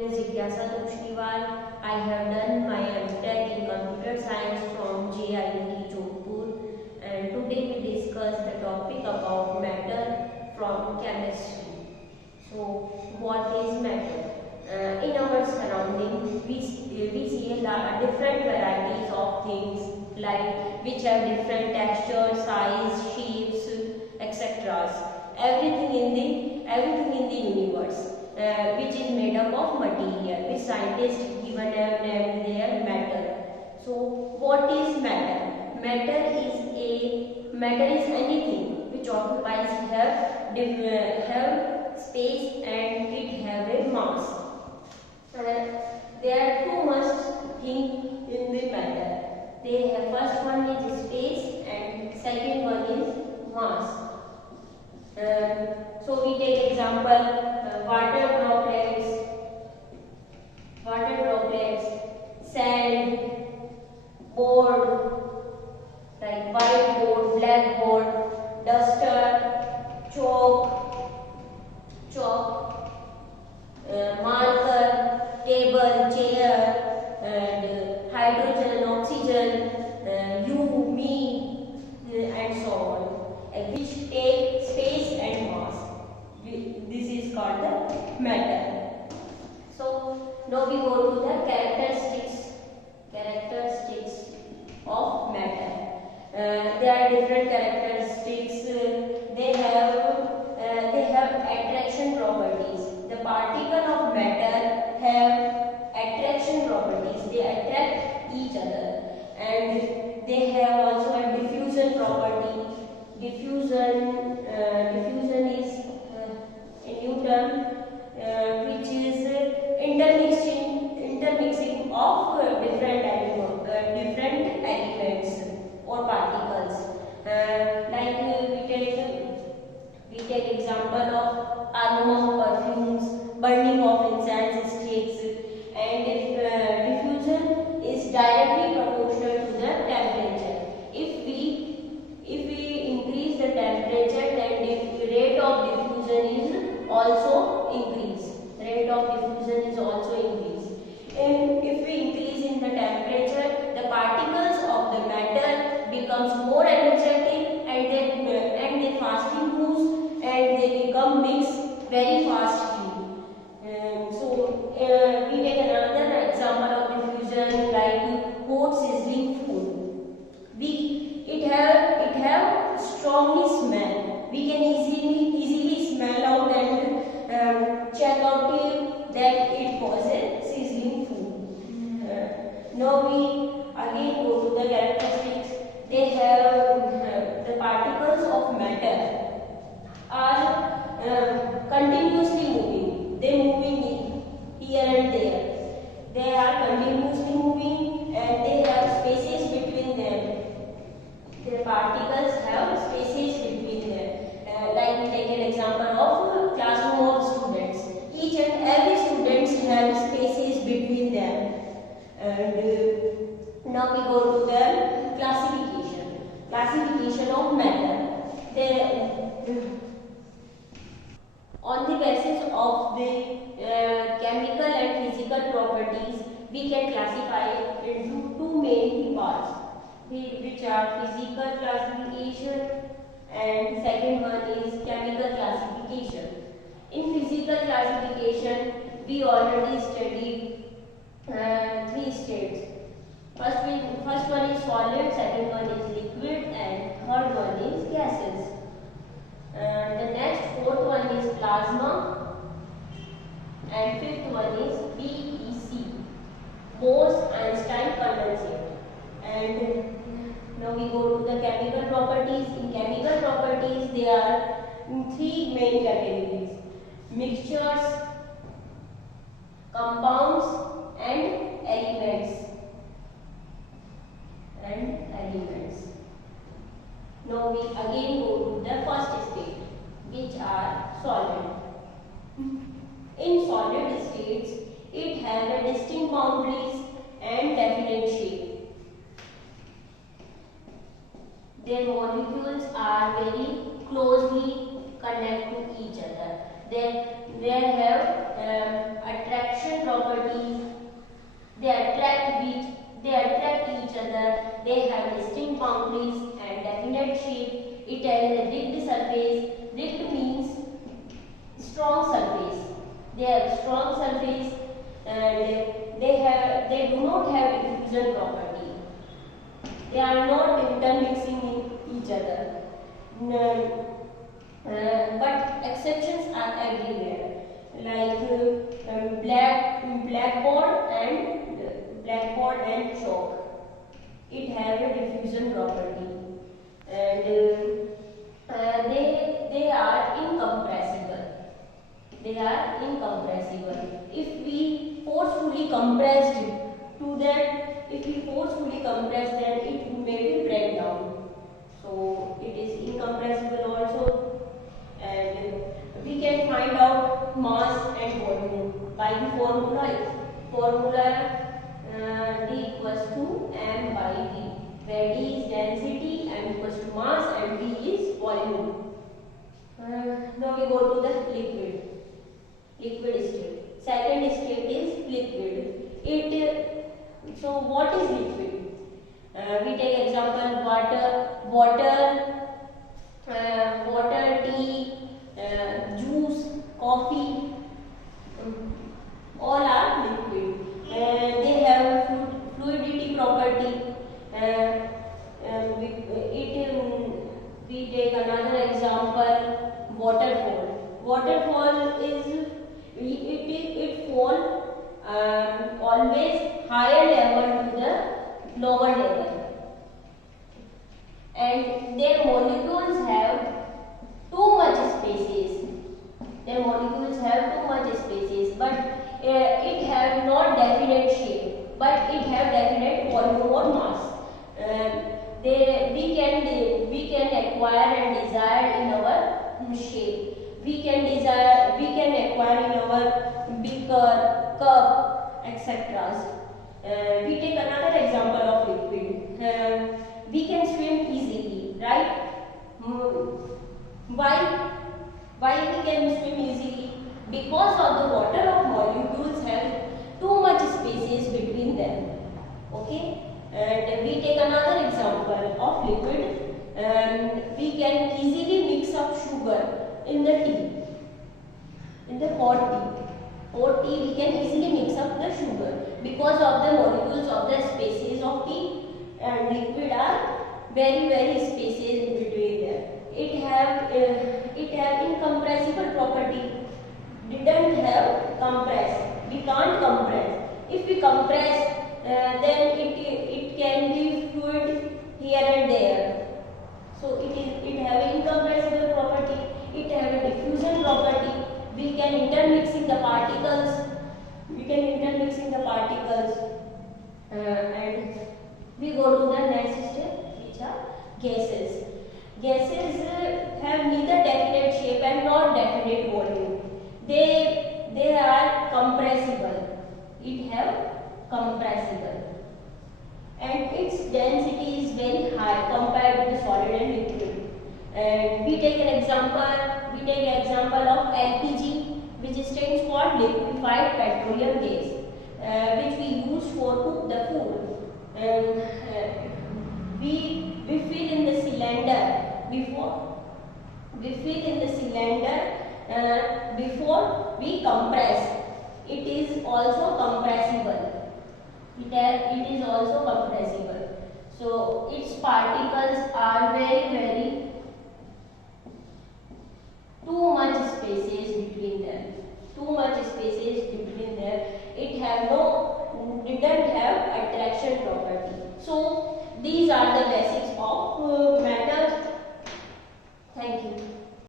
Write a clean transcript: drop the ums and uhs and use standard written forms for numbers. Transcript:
Is Jigyasa Toshniwal. I have done my MTech in Computer Science from JIT Jodhpur, and today we discuss the topic about matter from chemistry. So, what is matter? In our surrounding, we see a lot different varieties of things like which have different textures, size, shapes, etc. Everything in the universe. Which is made up of material, which scientists given have named their matter. So, what is matter? Matter is anything which occupies have space and it have a mass. There are two must things in the matter. First one is space and second one is mass. So we take example water droplets, sand, board like whiteboard, blackboard, duster, chalk, marker, table, chair, and hydrogen, oxygen, you, me, and so on, which take space and mass. This is called the matter. So now we go to the characteristics of matter. There are different characteristics. They have attraction properties. The particle of matter have attraction properties. They attract each other, and they have also a diffusion property. Diffusion is a new term which is intermixing of different elements or particles. We take example of aroma of perfumes, burning of incense sticks, and diffusion is directly proportional to the temperature. If we increase the temperature, then the rate of diffusion is also increased. And if we increase in the temperature, the particles of the matter becomes more energetic, and they fastly moves, and they become mixed very fastly. We take another example of diffusion like hot sizzling food. It have strongly smell. We can easily smell out and check out that it was a sizzling food. Now we again go to the characteristics. They have the particles of matter are continuously moving. They moving here and there. They are continuously moving, and they have spaces between them. The particles have spaces between them. Like we take an example of classroom of students. Each and every students have spaces between them. And now we go to the classification of matter. On the basis of the chemical and physical properties, we can classify it into two main parts, which are physical classification and second one is chemical classification. In physical classification, we already studied three states. First one is solid, second one is liquid, and third one is gases. The next fourth one is plasma, and fifth one is BEC, Bose-Einstein condensate. And now we go to the chemical properties. In chemical properties, there are three main categories: mixtures, compounds, and elements. Now we again go to the first state, which are solid. In solid states, it has a distinct boundaries and definite shape. Their molecules are very closely connected to each other. They have attraction attraction properties. They attract each other. They have distinct boundaries and definite shape. It has a rigged surface. Rigged means strong surface. They have strong surface and they do not have diffusion property. They are not intermixing in each other. But exceptions are everywhere, like blackboard and chalk. It have a diffusion property, and they are incompressible. They are incompressible. If we forcefully compress to that, if we forcefully compress, then it may be break down. So it is incompressible also, and we can find out mass and volume by the formula. D equals to m by v, where d is density, m equals to mass, and v is volume. Now we go to the liquid state. Second state is liquid. So what is liquid? We take example water, tea, juice, coffee, all are liquid. They have fluidity property. We take another example, waterfall. Waterfall is it fall always higher level to the lower level, and their molecules have too much spaces. But it have not definite shape, but it have definite volume or mass. We can acquire and desire in our shape. We can acquire in our beaker, cup, etc. We take another example of liquid. We can swim easily, right? Why we can swim easily? Because of the water of molecules have too much spaces between them. Okay, and we take another example of liquid. We can easily mix up sugar in the tea, in the hot tea. We can easily mix up the sugar because of the molecules of the spaces of tea and liquid are very spaces in between them. It have incompressible property. Didn't have compress. We can't compress. If we compress, then it can be fluid here and there. So it have incompressible property. It have a diffusion property. We can intermix in the particles. And we go to the next step, which are gases. Gases have neither definite shape and not definite volume. They are compressible. It have compressible, and its density is very high compared to the solid and liquid. And we take an example. We take an example of LPG, which stands for liquefied petroleum gas, which we use for cook the food. And we fill in the cylinder before we compress. It is also compressible. It is also compressible. So its particles are very too much spaces between them. It didn't have attraction property. So these are the basics of